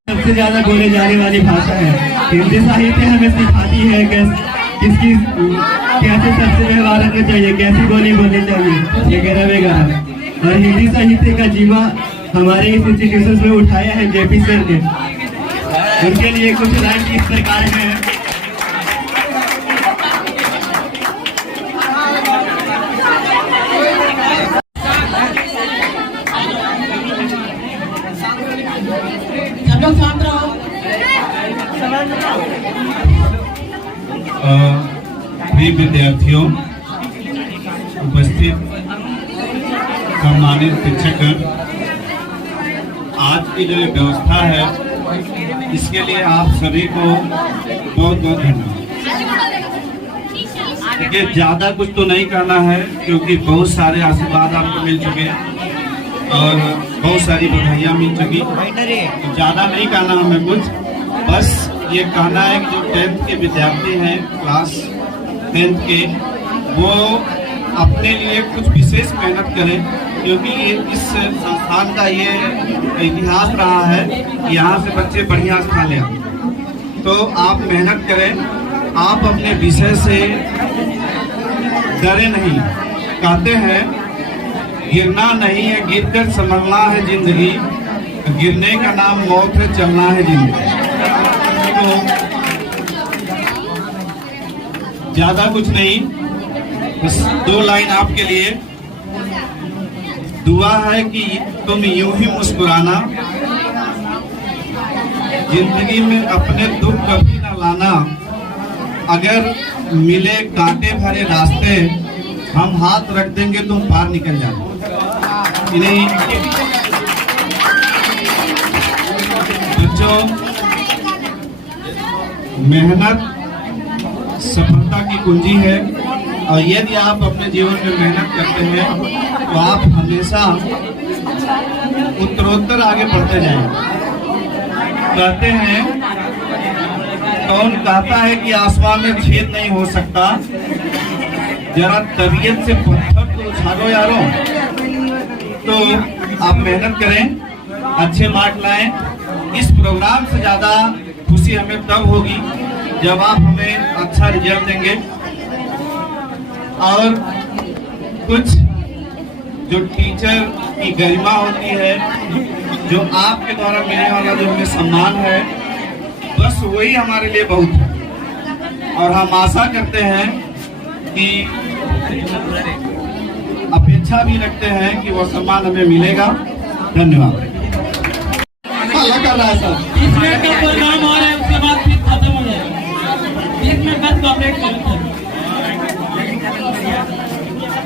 सबसे ज्यादा बोले जाने वाली भाषा है हिंदी साहित्य हमें सिखाती है किसकी कैसे सबसे व्यवहार रखना चाहिए, कैसी बोली बोलनी चाहिए वगैरह वगैरह। और हिंदी साहित्य का जीवा हमारे इस इंस्टीट्यूशन में उठाया है जेपी सर ने। उनके लिए कुछ लाइन इस प्रकार में है। सब लोग शांत रहो। प्रिय विद्यार्थियों, उपस्थित सम्मानित शिक्षकगण, आज की जो व्यवस्था है इसके लिए आप सभी को बहुत बहुत धन्यवाद। देखिए, ज्यादा कुछ तो नहीं कहना है क्योंकि बहुत सारे आशीर्वाद आपको मिल चुके हैं और बहुत सारी बधाइयाँ मिल चुकी, तो ज्यादा नहीं कहना हमें कुछ। बस ये कहना है कि जो 10th के विद्यार्थी हैं, क्लास 10th के, वो अपने लिए कुछ विशेष मेहनत करें, क्योंकि ये इस संस्थान का ये इतिहास रहा है कि यहाँ से बच्चे बढ़िया स्थान ले आते। तो आप मेहनत करें, आप अपने विषय से डरे नहीं। कहते हैं गिरना नहीं है, गिरकर संभलना है जिंदगी, गिरने का नाम मौत है, चलना है जिंदगी। तो ज्यादा कुछ नहीं, बस 2 लाइन आपके लिए। दुआ है कि तुम यूं ही मुस्कुराना, जिंदगी में अपने दुख कभी न लाना। अगर मिले कांटे भरे रास्ते, हम हाथ रख देंगे तुम पार निकल जाना। इन्हीं बच्चों, मेहनत सफलता की कुंजी है, और यदि आप अपने जीवन में मेहनत करते हैं तो आप हमेशा उत्तरोत्तर आगे बढ़ते जाएंगे। कहते हैं, कौन कहता है कि आसमान में छेद नहीं हो सकता? जरा तबीयत से पत्थर तो उछालो यारो। तो आप मेहनत करें, अच्छे मार्क लाएं। इस प्रोग्राम से ज्यादा खुशी हमें तब होगी जब आप हमें अच्छा रिजल्ट देंगे। और कुछ जो टीचर की गरिमा होती है, जो आपके द्वारा मिलने वाला जो हमें सम्मान है, बस वही हमारे लिए बहुत है। और हम आशा करते हैं कि अपेक्षा भी रखते हैं कि वो सम्मान हमें मिलेगा। धन्यवाद। कर रहा है सर। 20 मिनट का प्रोग्राम और है, उसके बाद फिर खत्म हो जाएगा। 20 मिनट बस कॉपरेट करते हैं।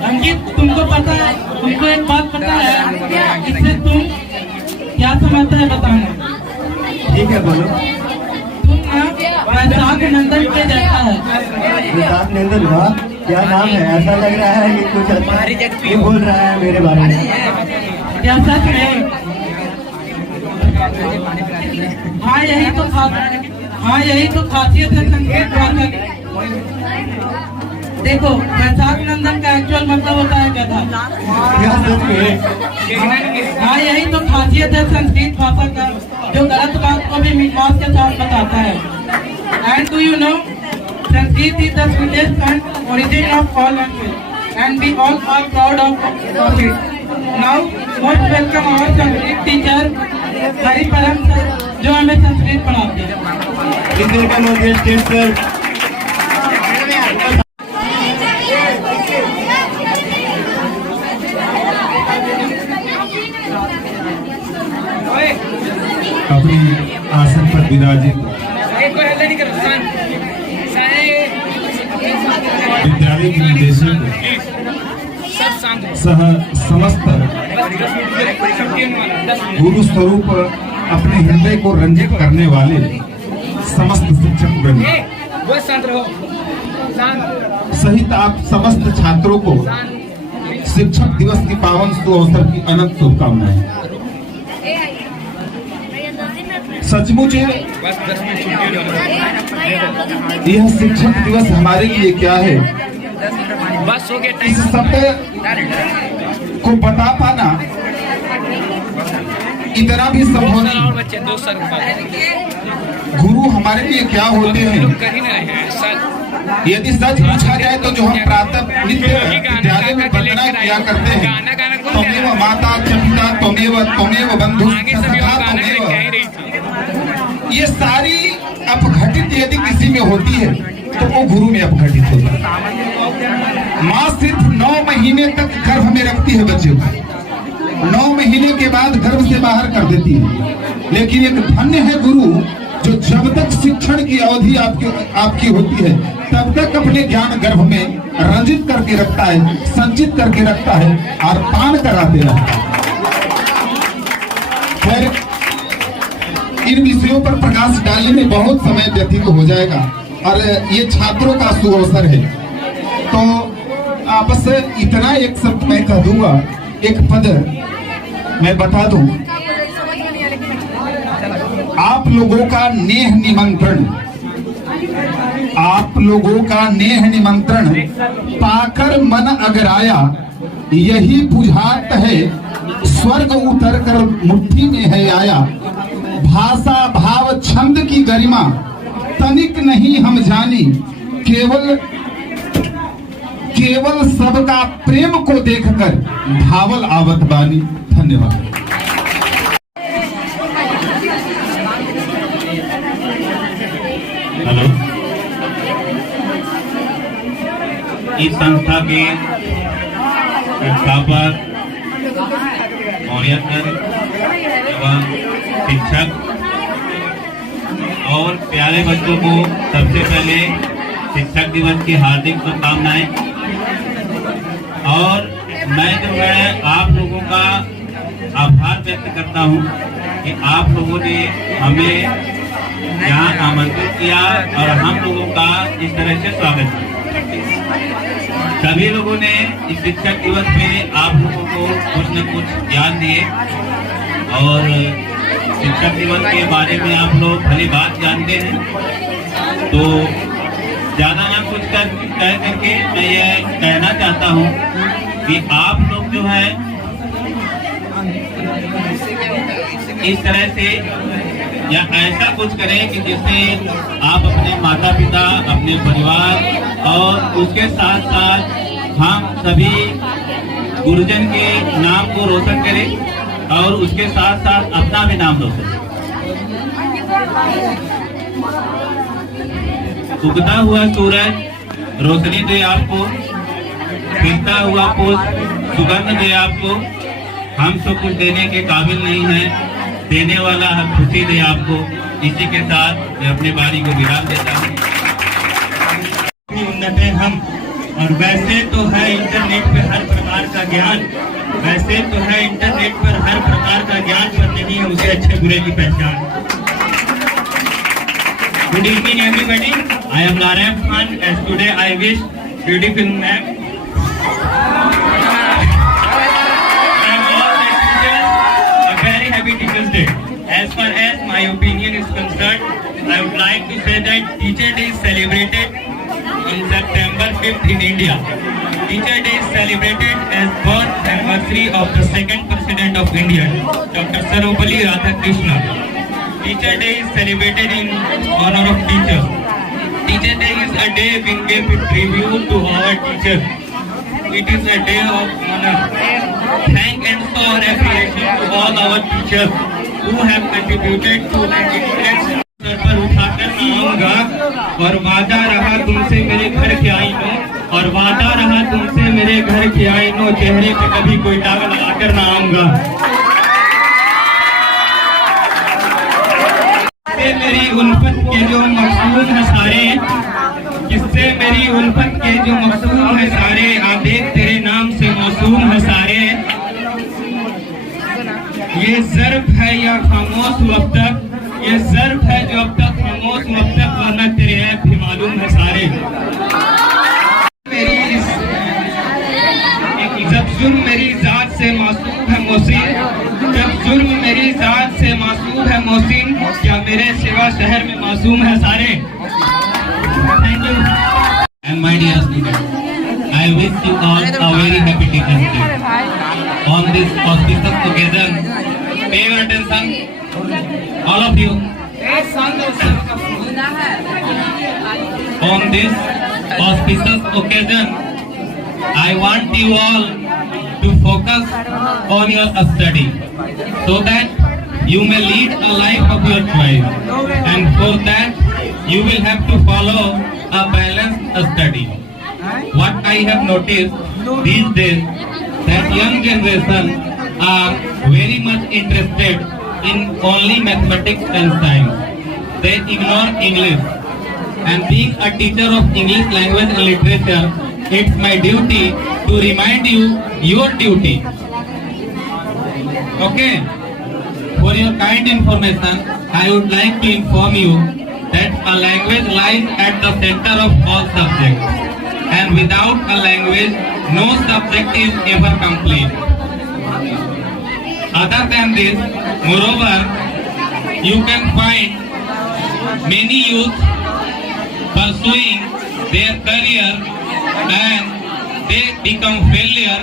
अंकित, तुमको पता है, तुमको एक बात पता है, इससे तुम क्या समझते है बताना। ठीक है, बोलो। तुम ना वैशाख नंदन के जैसा है। वैशाख नंदन, वाह क्या नाम है। ऐसा लग रहा है कि कुछ अच्छा बोल रहा है मेरे बारे में। क्या सच है? हाँ, यही तो खासियत है संगीत भाषा की। देखो, वैशाख नंदन का एक्चुअल मतलब होता है गधा। हाँ, यही तो खासियत है संस्कृत भाषा का, जो गलत बात को भी मिठास के साथ बताता है। And do you know, Sanskrit is the sweetest and origin of all language and we all are proud of it. Now most welcome our Sanskrit teacher Haripram sir, जो हमें संस्कृत पढ़ाते हैं। अपनी आसन पर विराजित विद्यालय के निदेशक सह समस्त गुरु स्वरूप अपने हृदय को रंजित करने वाले समस्त शिक्षक वृंद सहित आप समस्त छात्रों को शिक्षक दिवस की पावन सुअवसर की अनंत शुभकामनाएं। सचमुच यह शिक्षक दिवस हमारे लिए क्या है, इस सत्य को बता पाना इतना भी संभव नहीं। गुरु हमारे लिए क्या होते हैं। यदि सच पूछा जाए तो जो हम प्रातः नित्य विद्यालय में वंदना किया करते हैं, त्वमेव माता च पिता त्वमेव बंधु सखा त्वमेव, ये सारी अपघटित यदि किसी में होती है तो वो गुरु में अपघटित होती है। माँ सिर्फ 9 महीने तक गर्भ में रखती है बच्चे को, 9 महीने के बाद गर्भ से बाहर कर देती है। लेकिन एक धन्य है गुरु जो जब तक शिक्षण की अवधि आपकी होती है तब तक अपने ज्ञान गर्भ में रंजित करके रखता है, संचित करके रखता है और पान कराते रहता है। फिर इन विषयों पर प्रकाश डालने में बहुत समय व्यतीत हो जाएगा और ये छात्रों का सुअवसर है, तो बस इतना एक शब्द मैं कह दूंगा, एक पद मैं बता दूं। आप लोगों का नेह निमंत्रण, आप लोगों का नेह निमंत्रण पाकर मन अगर आया, यही बुझात है स्वर्ग उतर कर मुट्ठी में है आया। भाषा भाव छंद की गरिमा तनिक नहीं हम जानी, केवल सबका प्रेम को देखकर भावल आवत बानी। धन्यवाद। हेलो, इस संस्था के संस्थापक मौर्यकर एवं शिक्षक और प्यारे बच्चों को सबसे पहले शिक्षक दिवस की हार्दिक शुभकामनाएं। और मैं जो है आप लोगों का आभार व्यक्त करता हूं कि आप लोगों ने हमें यहाँ आमंत्रित किया और हम लोगों का इस तरह से स्वागत किया। सभी लोगों ने इस शिक्षक दिवस पे आप लोगों को कुछ न कुछ ज्ञान दिए और शिक्षक दिवस के बारे में आप लोग भली बात जानते हैं, तो ज्यादा ना कुछ कह करके मैं ये कहना चाहता हूँ कि आप लोग जो है इस तरह से या ऐसा कुछ करें कि जिससे आप अपने माता पिता, अपने परिवार और उसके साथ साथ हम सभी गुरुजन के नाम को रोशन करें और उसके साथ साथ अपना भी नाम रोशन करें। उगता हुआ सूरज रोशनी दे आपको, खिलता हुआ पुष्प सुगंध दे आपको। हम तो कुछ देने के काबिल नहीं हैं, देने वाला हम खुशी दे आपको। इसी के साथ मैं अपनी बारी को विराम देता हूँ। उन्नत है हम, और वैसे तो है इंटरनेट पे हर प्रकार का ज्ञान, वैसे तो है इंटरनेट पर हर प्रकार का ज्ञान, पर नहीं है उसे अच्छे बुरे की पहचान। Good evening everybody, I am Larem Khan and today I wish beautiful ma'am Teachers Day. As far as my opinion is concerned, I would like to say that Teacher Day is celebrated on September 5th in India. Teacher Day is celebrated as birth anniversary of the second President of India, Dr. Sarvepalli Radhakrishnan. Teacher Day is celebrated in honor of teachers. Teacher Day is a day when we pay tribute to our teachers. It is a day of honor. Thank and show appreciation to all our teachers who have contributed to the education. Sir पर उठाकर आऊंगा और वादा रहा तुमसे मेरे घर के आई नो, और वादा रहा तुमसे मेरे घर के आई नो, चेहरे पे कभी कोई दाग लगाकर ना आऊंगा। मेरी उल्फत के जो मकसूद है सारे, किससे मेरी उल्फत के जो मकसूद है सारे, आदेश तेरे नाम से मौसूम है सारे। ये ज़र्फ है या खामोश हूँ अब तक, ये ज़र्फ है जो अब तक खामोश हूँ अब तक, वरना तेरे ऐप भी मालूम है सारे। जब जुर्म मेरी जात से मासूम है मोहसिन, जब जुर्म मेरी जात से मासूम है मोहसिन, क्या मेरे सिवा शहर में मासूम है सारे। Thank you. And my dear students, I wish you all a very happy Teachers Day. On this auspicious occasion, pay your attention, all of you. On this auspicious occasion, I want you all to focus on your study so that you may lead a life of your choice, and for that you will have to follow a balanced study. What I have noticed these days that young generation are very much interested in only mathematics and science. They ignore English, and being a teacher of English language and literature, it's my duty to remind you your duty. Okay? For your kind information, I would like to inform you that a language lies at the center of all subjects, and without a language, no subject is ever complete. Other than this, moreover, you can find many youth pursuing their career and they become failure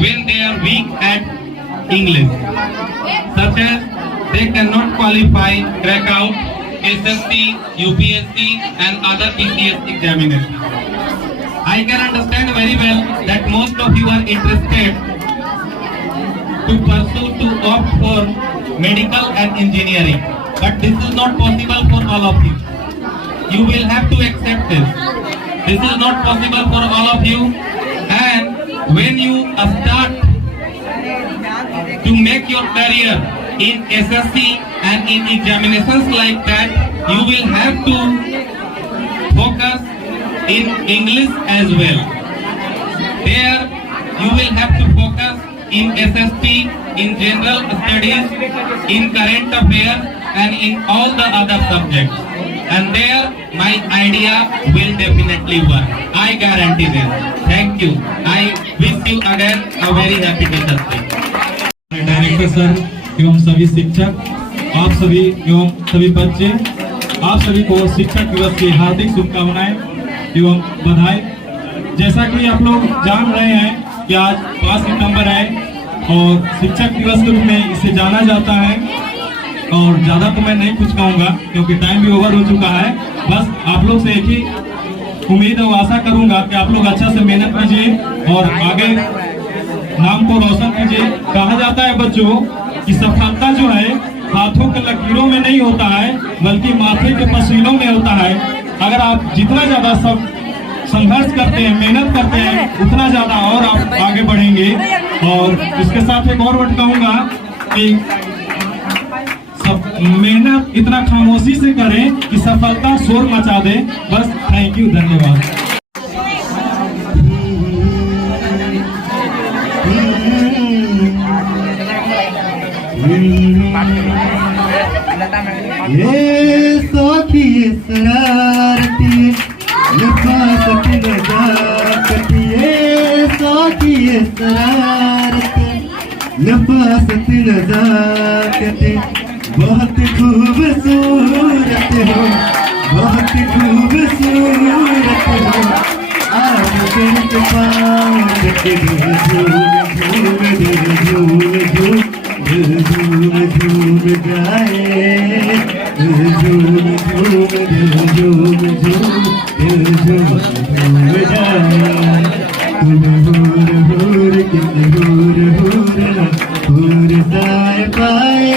when they are weak at English, such as they cannot qualify, crack out SSC, UPSC and other PCS examinations. I can understand very well that most of you are interested to opt for medical and engineering, but this is not possible for all of you. You will have to accept this. This is not possible for all of you, and when you start to make your career in SSC and in examinations like that, you will have to focus in English as well. There you will have to focus in SST, in general studies, in current affairs and in all the other subjects. And there my idea will definitely work. I guarantee this. Thank you. I wish you again a very happy Teachers Day. Director sir एवं सभी शिक्षक, आप सभी एवं सभी बच्चे, आप सभी को शिक्षक दिवस की हार्दिक शुभकामनाएं एवं बधाई। जैसा कि आप लोग जान रहे हैं कि आज 5 सितंबर है और शिक्षक दिवस के रूप में इसे जाना जाता है, और ज़्यादा तो मैं नहीं कुछ कहूँगा क्योंकि टाइम भी ओवर हो चुका है। बस आप लोग से एक ही उम्मीद और आशा करूँगा कि आप लोग अच्छा से मेहनत कीजिए और आगे नाम को रोशन कीजिए। कहा जाता है बच्चों कि सफलता जो है हाथों के लकीरों में नहीं होता है, बल्कि माथे के पसीनों में होता है। अगर आप जितना ज्यादा सब संघर्ष करते हैं, मेहनत करते हैं, उतना ज्यादा और आप आगे बढ़ेंगे। और इसके साथ एक और वर्ड कहूंगा कि सब मेहनत इतना खामोशी से करें कि सफलता शोर मचा दे। बस थैंक यू, धन्यवाद। ये सौखी शरारती नफासत नजाकती, ये सौखी शरारती नफासत नजाकती, बहुत खूबसूरत हो, बहुत खूबसूरत हो। आप दिल पाँव के झूम झूम झूम झूम झूम झूम जाए, झूम झूम झूम झूम झूम जाए। तुम हूर हूर किस हूर हूर हूर जाए पाए,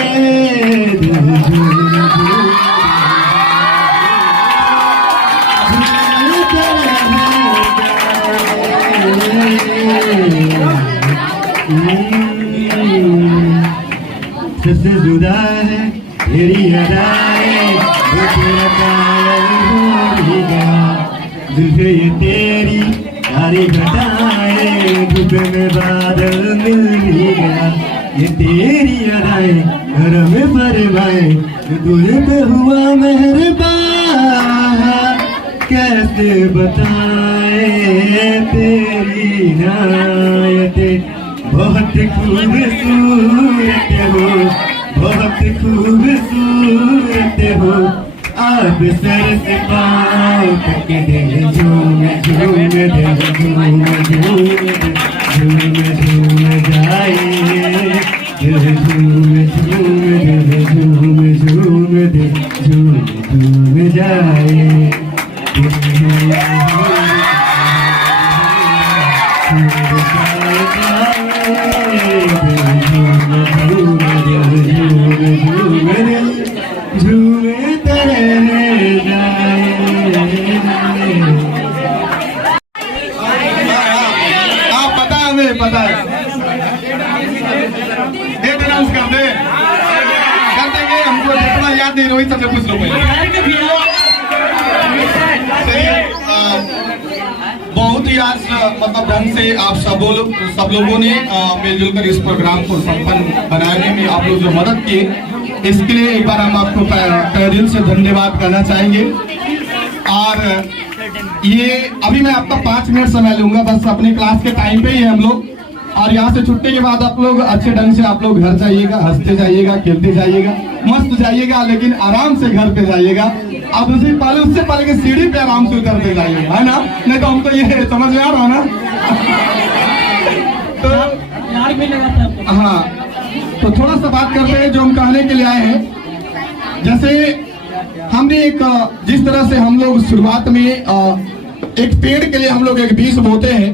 झूम झूम सबसे जुदा है तेरी अदाएं, वो तेरा कायल हो गया। जुल्फे ये तेरी सारी घटाएं, धूप में बादल मिल ही गया। ये तेरी अदाएं घर में फरमाए, जो तुझे पे हुआ मेहरबान, कैसे बताए तेरी नायतें। बहुत खूबसूरत हो, बहुत खूबसूरत हो। आप सर से पाँव तक दिल झूम झूम दिल झूम झूम झूम झूम जाए, दिल झूम झूम दिल झूम झूम दिल झूम आप पता है हमें पता है दे देना उसका दे कर देंगे हमको जितना याद नहीं रोहित सबसे पूछ लो पहले चलिए बहुत ही आज मतलब ढंग से आप सब लोगों ने मिलजुल कर इस प्रोग्राम को संपन्न बनाने में आप लोग जो मदद किए इसके लिए एक बार हम आपको तहे दिल से धन्यवाद करना चाहेंगे। और ये अभी मैं आपका 5 मिनट समय लूंगा बस, अपने क्लास के टाइम पे ही है हम लोग। और यहाँ से छुट्टी के बाद आप लोग अच्छे ढंग से आप लोग घर जाइएगा, हंसते जाइएगा, खेलते जाइएगा, मस्त जाइएगा, लेकिन आराम से घर पे जाइएगा। अब उससे पहले कि सीढ़ी पे आराम से उतरते जाइएगा, है ना? नहीं तो हमको ये समझ में आ रहा ना। तो हाँ, तो थोड़ा सा बात करते हैं जो हम कहने के लिए आए हैं। जैसे हमने जिस तरह से हम लोग शुरुआत में एक पेड़ के लिए हम लोग एक बीज बोते हैं,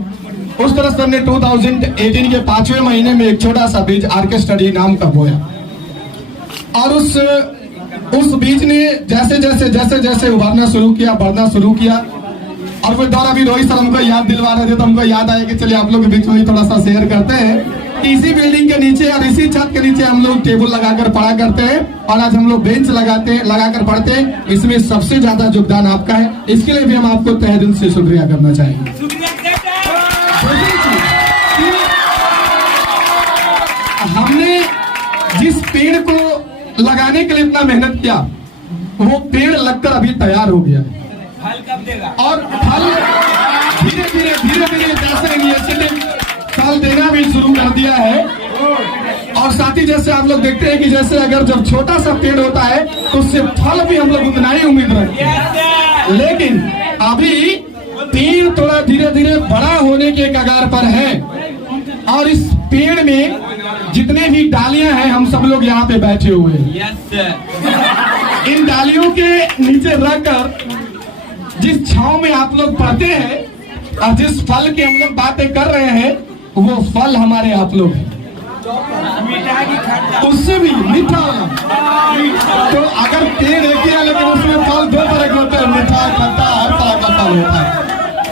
उस तरह से हमने 2018 के 5वें महीने में एक छोटा सा बीज आरके स्टडी नाम का बोया। और उस बीज ने जैसे उभरना शुरू किया, बढ़ना शुरू किया। और फिर दौर अभी रोहित सर हमको याद दिलवा रहे थे, तो हमको याद आया कि चलिए आप लोग के बीच में थोड़ा सा शेयर करते हैं कि इसी बिल्डिंग के नीचे और इसी छत के नीचे हम लोग टेबल लगाकर पढ़ा करते हैं, और आज हम लोग बेंच लगाकर पढ़ते हैं। इसमें सबसे ज्यादा योगदान आपका है, इसके लिए भी हम आपको तहे दिल से शुक्रिया करना चाहेंगे। हमने जिस पेड़ को लगाने के लिए इतना मेहनत किया, वो पेड़ लगकर अभी तैयार हो गया है। फल कब देगा? और फल धीरे धीरे जैसे इनिशिएटिव फल देना भी शुरू कर दिया है। और साथ ही जैसे आप लोग देखते हैं कि जैसे अगर जब छोटा सा पेड़ होता है तो उससे फल भी हम लोग उतना ही उम्मीद रखते हैं, लेकिन अभी पेड़ थोड़ा धीरे धीरे बड़ा होने के कगार पर है। और इस पेड़ में जितने भी डालियां हैं, हम सब लोग यहाँ पे बैठे हुए हैं। इन डालियों के नीचे रखकर जिस छांव में आप लोग पढ़ते हैं और जिस फल की हम लोग बातें कर रहे हैं, वो फल हमारे आप लोग हैं, उससे भी मीठा। तो अगर पेड़ एक ही है लेकिन उसमें फल 2 तरह के होते हैं, मीठा, खट्टा, हर तरह का फल होता है।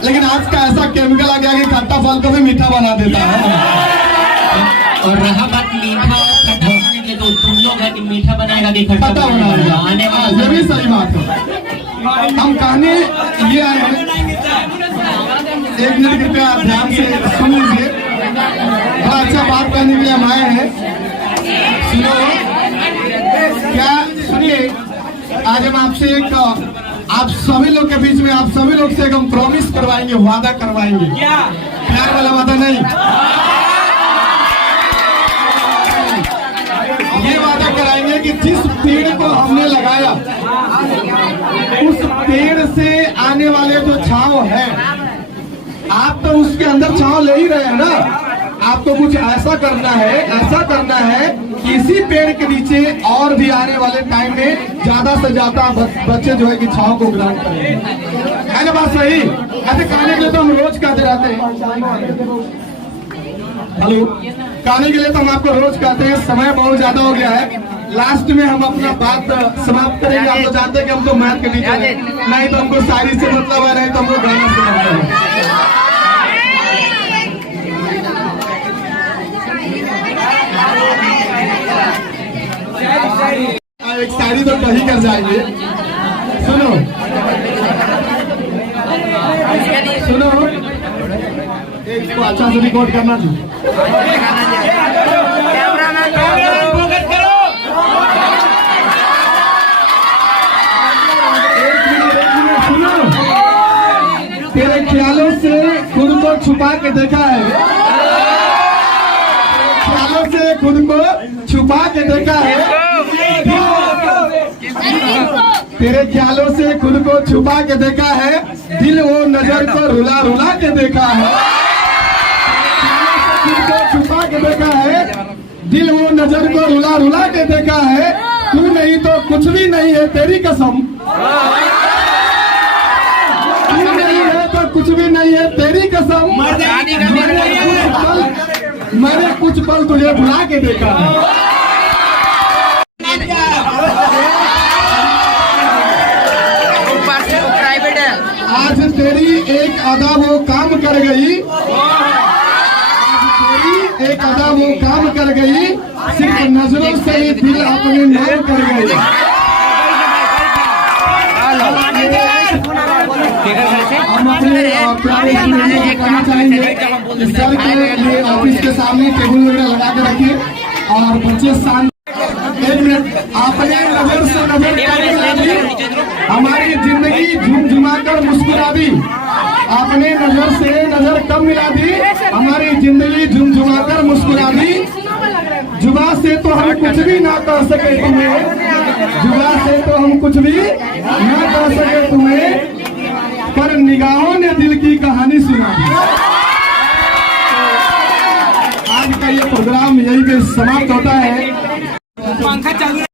लेकिन आज का ऐसा केमिकल आ गया कि खट्टा फल को भी मीठा बना देता है। और रहा बात मीठा और खट्टा बनाने के, तो तुम लोग है कि मीठा बनाएगा कि खट्टा बनाएगा, आने वाला ये भी सही बात है। हम कहने ये आए हैं, 1 मिनट कृपया ध्यान से सुन लीजिए, बड़ा अच्छा बात करने के लिए हम आए हैं। सुनो, क्या सुनिए, आज हम आपसे आप सभी लोग के बीच में आप सभी लोग से हम प्रॉमिस करवाएंगे, वादा करवाएंगे। प्यार वाला वादा नहीं, ये वादा कराएंगे कि जिस पेड़ को हमने लगाया, उस पेड़ से आने वाले जो छांव है, आप तो उसके अंदर छांव ले ही रहे हैं ना। आपको कुछ ऐसा करना है कि इसी पेड़ के नीचे और भी आने वाले टाइम में ज्यादा से ज्यादा बच्चे जो है कि छांव को ग्रहण करेंगे। है ना बात सही? ऐसे कहने के लिए तो हम रोज कहते रहते हैं, हेलो, कहने के लिए तो हम आपको रोज कहते हैं। समय बहुत ज्यादा हो गया है, लास्ट में हम अपना बात समाप्त करेंगे। आप तो जानते हैं कि हम तो मैथ के टीचर हैं, नहीं तो हमको शायरी से मतलब है, नहीं तो हमको गाना से मतलब है। एक शायरी तो कहीं कर जाएंगे। सुनो, इसको अच्छा से रिकॉर्ड करना चाहिए। तेरे ख्यालों से खुद को छुपा के देखा है, ख्यालों से खुद को छुपा के देखा है, तेरे ख्यालों से खुद को छुपा के देखा है, दिल वो नजर को रुला रुला के देखा है, खुद को छुपा के देखा है, दिल वो नजर को रुला रुला के देखा है। तू नहीं तो कुछ भी नहीं है तेरी कसम, तू नहीं है तो कुछ भी नहीं है, तेरी कसम मैंने कुछ पल तुझे भुला के देखा है। आज तेरी एक अदा वो काम कर गई, तेरी एक अदा वो काम कर गई, सिर्फ नजरों से ही दिल अपने नाम कर गई। हम अपने प्यारे स्टूडेंट्स को कहना चाहेंगे सर के लिए ऑफिस के सामने टेबल वगैरह लगा के रखिए और बच्चे शांत। एक मिनट, अपने नजर से नजर मिला दी, हमारी जिंदगी झुमझुमाकर मुस्कुरा दी। आपने नजर से नजर कब मिला दी, हमारी जिंदगी झुमझुमाकर मुस्कुरा दी। जुबा से तो हम कुछ भी ना कह सके तुम्हें, जुबा से तो हम कुछ भी ना कह सके तुम्हें, पर निगाहों ने दिल की कहानी सुना दी। आज का ये प्रोग्राम यही पे समाप्त होता है। पंखा चालू है।